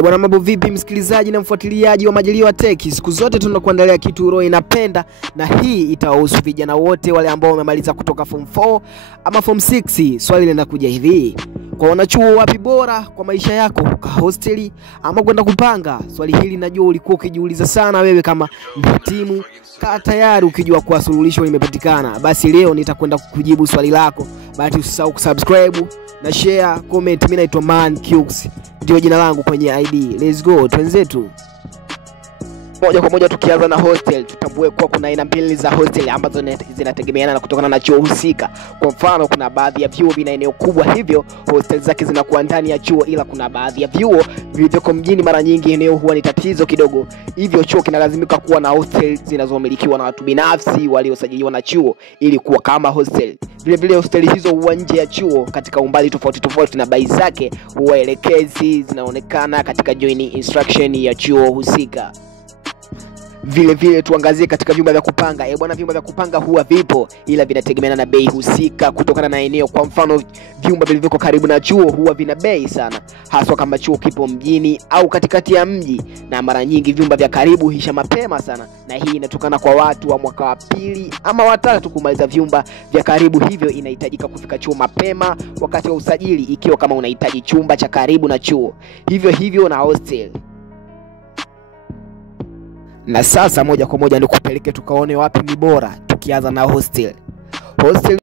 Bwana, mambo vipi msikilizaji na mfuatiliaji wa Majaliwa Tech? Siku zote tunakuandalia kitu roho inapenda, na hii itawahusu vijana wote wale ambao wamemaliza kutoka form 4 ama form 6. Swali linakuja hivi: kwa wanachuo wapi bora kwa maisha yako, kwa hosteli ama kwenda kupanga? Swali hili najua ulikuwa ukijiuliza sana wewe kama mhitimu. Kaa tayari ukijua kwa suluhisho limepatikana. Basi leo nitakwenda kukujibu swali lako. Basi usisahau kusubscribe na share, comment. Mimi naitwa Man Cukes, ndio jina langu kwenye ID. Let's go, twenzetu. Moja kwa moja tukianza na hostel, tutambue kuwa kuna aina mbili za hostel ambazo zinategemeana na kutokana na chuo husika. Kwa mfano, kuna baadhi ya vyuo vina eneo kubwa, hivyo hostel zake zinakuwa ndani ya chuo, ila kuna baadhi ya vyuo vilivyoko mjini, mara nyingi eneo huwa ni tatizo kidogo, hivyo chuo kinalazimika kuwa na hostel zinazomilikiwa na watu binafsi waliosajiliwa na chuo ili kuwa kama hostel. Vile vile hosteli hizo huwa nje ya chuo katika umbali tofauti na bei zake huwa elekezi zinaonekana katika joining instruction ya chuo husika. Vile vile tuangazie katika vyumba vya kupanga. Bwana, vyumba vya kupanga huwa vipo, ila vinategemeana na bei husika kutokana na eneo. Kwa mfano, vyumba vilivyoko karibu na chuo huwa vina bei sana, haswa kama chuo kipo mjini au katikati ya mji, na mara nyingi vyumba vya karibu hisha mapema sana, na hii inatokana kwa watu wa mwaka wa pili ama watatu kumaliza vyumba vya karibu, hivyo inahitajika kufika chuo mapema wakati wa usajili ikiwa kama unahitaji chumba cha karibu na chuo. Hivyo na hostel. Na sasa moja kwa moja nikupeleke tukaone wapi ni bora, tukianza na hostel.